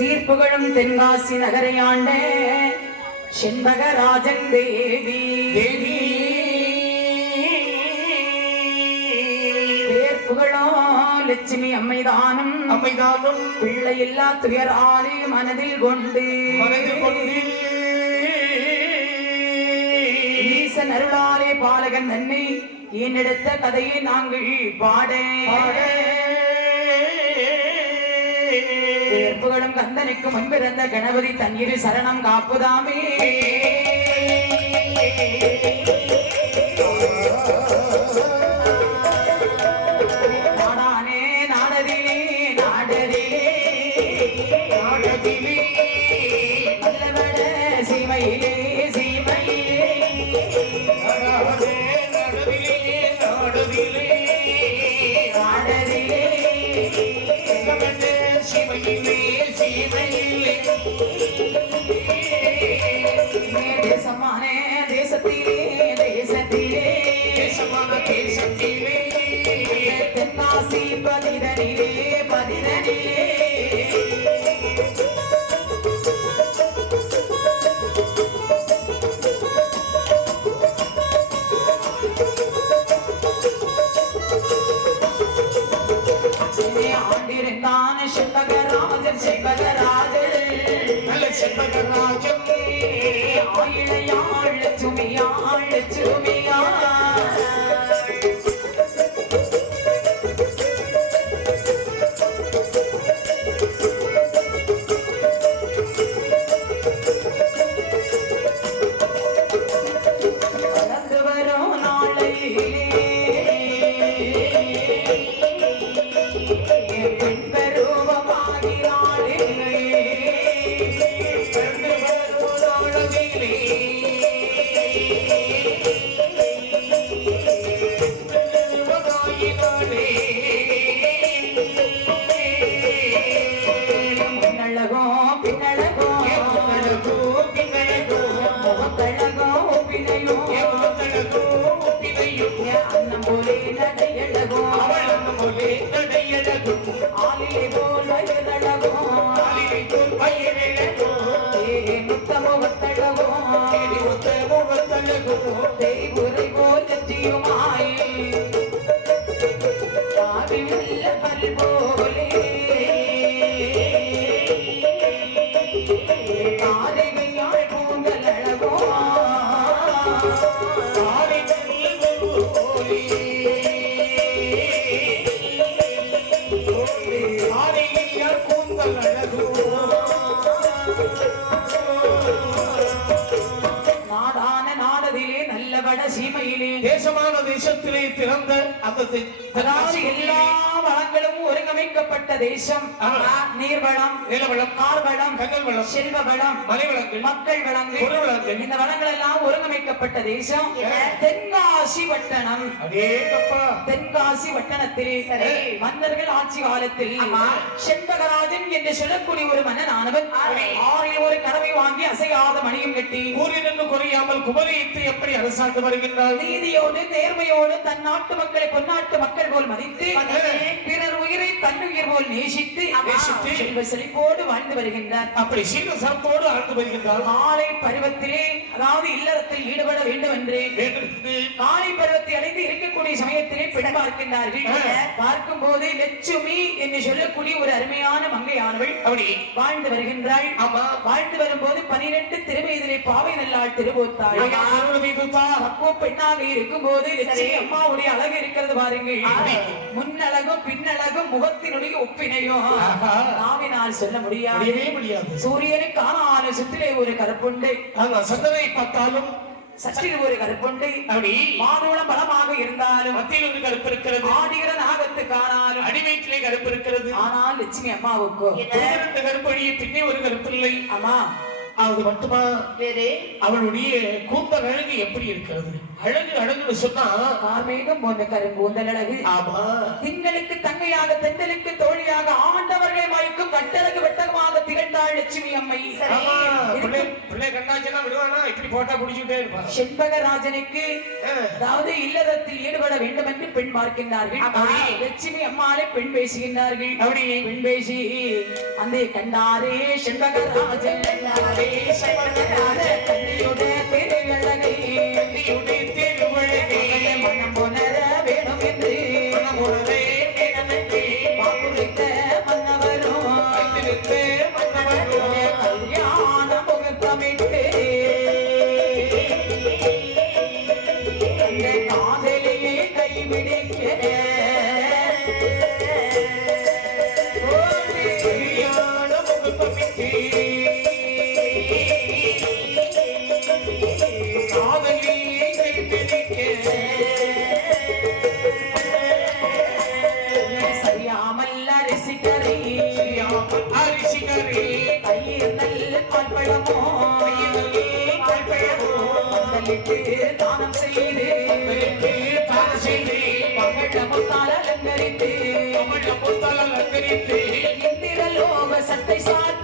சீர்ப்புகழும் தென்காசி நகரையாண்ட செண்பகராஜன் தேவி தேவி பேர் புகழோ லட்சுமி அம்மைதானும் பிள்ளை இல்லா துயர் ஆளி மனதில் கொண்டு ஈசன் அருளாலே பாலகன் தன்னை என்னெடுத்த கதையை நாங்கள் பாட புகழும் கந்தனுக்கு முன்பிருந்த கணபதி தன்னிரு சரணம் காப்புதாமே. நாடானே நாடதிலே நாடரே நாடதிலே நல்லவட சீமையிலே சீமையிலே நாடதிலே நாடதிலே நாடதிலே சீமையிலே சீமையிலே தேசமானே தேசத்திலே தேசத்திலே தேசமான தேசத்திலே தென்னாசி பதிதனிலே பதிதனிலே ஆண்டிருந்தான் செண்பகராஜன் செண்பகராஜன் நல்ல செண்பகராஜன் ஆயிழையாள் சுமியாள் சுமியா தேசமான தேசத்திலே பிறந்த அந்த எல்லா வளங்களும் ஒருங்கமைக்கப்பட்ட தேசம். நீர்வளம், நிலவளம், கார்வளம், கங்கல் வளம், செல்வ வளம், மலை வளங்கள், மக்கள் வளங்கள், பொருள் வளங்கள், இந்த வளங்கள் எல்லாம் ஒருங்கமைக்கப்பட்ட தேசம் தென்காசி வட்டணம். தென்காசி வட்டணத்திலே மன்னர்கள் ஆட்சி காலத்தில் செண்பகராஜன் என்று சொல்லக்கூடிய ஒரு மன்னன் ஆனவன் ஆறில் ஒரு கடமை வாங்கி அசையாத மணியும் கட்டி ஊரிலிருந்து குறையாமல் குமரியை எப்படி அரசாண்டு வருகின்றார். நீதியோடு நேர்மையோடு தன் நாட்டு மக்களை பொன்னாட்டு மக்கள் போல் மதித்து பிறர் உயிரை தன்னுயிர் போல் நேசித்து செல்வ செழிப்போடு வாழ்ந்து வருகின்றார். அப்படி சீன சரத்தோடு ஆழ்ந்து வருகின்றார். காலை பருவத்திலே அதாவது இல்லறத்தில் ஈடுபட வேண்டும் என்று காலை பருவத்தை அடைந்து இருக்கக்கூடிய சமயத்திலே பெண் பார்க்கின்றார்கள். பார்க்கும் போது லட்சுமி என்று சொல்லக்கூடிய ஒரு அருமையான மங்கையானவள் அப்படி வாழ்ந்து வருகின்றாள். வாழ்ந்து வரும்போது 12 திருவயதிலே பாவை நல்லாள் திருவோத்தாள் பெண்ணாக இருக்கும் போது லட்சுமி அம்மாவுடைய அழகு இருக்கிறது பாருங்கள். முன்னழகும் பின்னழகும் முகத்தினுடைய ஒப்பினையும் நாவினால் சொல்ல முடியாது. சூரியனை காணாத சுற்றிலே ஒரு கருப்புண்டை சந்தனை பார்த்தாலும் சற்றில் ஒரு கருப்புண்டை அப்படி மானுளம் பலமாக இருந்தாலும் மத்தியில் ஒரு கருப்பு இருக்கிறது. ஆடுகிற நாகத்து காணாலும் அடிவயிற்றிலே கருப்பு இருக்கிறது. ஆனால் லட்சுமி அம்மாவுக்கு கருப்படியை பின்னே ஒரு கருப்பு இல்லை. ஆமா அது மட்டுமா அவளுடைய கூந்தல் அழகு எப்படி இருக்கிறது? அழகு அழகுன்னு சொன்னா கார்மேகம் போன்ற கருங்கூந்தல் அழகு. ஆமா திங்களுக்கு தங்கையாக தென்றலுக்கு தோழியாக ஆண்டவர்களை மயக்கும் கட்டழகு வெட்டகமாக திகழ்ந்தாள் லட்சுமி அம்மை ஆமா, பிள்ளை இதுக்கு பிள்ளை கண்டாச்சுன்னா விடுவானா? இப்படி போட்டா பிடிச்சுட்டே இருப்பான். செண்பகராஜனுக்கு அதாவது இல்லறத்தில் ஈடுபட வேண்டும் என்று பெண் பார்க்கின்றார்கள். அப்படி. லட்சுமி அம்மாளை பெண் பேசுகின்றார்கள். அப்படி. பெண் பேசி அந்த கண்டாரே செண்பகராஜன் கண்டாரே செண்பகராஜன் கண்ணியுட திருவழகை கண்ணியுடைய திருவழகை மனம் உணர வேணும் என்று மனமுறவே வேணுமென்றே வாக்குரைத்த மன்னவரும் வைத்திருந்த மன்னவரும் கல்யாண முகூர்த்தமிட்டு அந்த காதலியை கைவிடிக்க கல்யாண முகூர்த்தமிட்டு காதலியை கைப்பிடிக்க சரியாமல் அரிசிக்கரை அரிசிகரே கையில் நல்ல பால்பழமோ மண்டலிட்டு தானம் செய்து தானம் செய்து மங்களமுத்தால் அலங்கரித்து தமிழ புத்தல் அலங்கரித்து இந்திரலோக சட்டை சாத்தி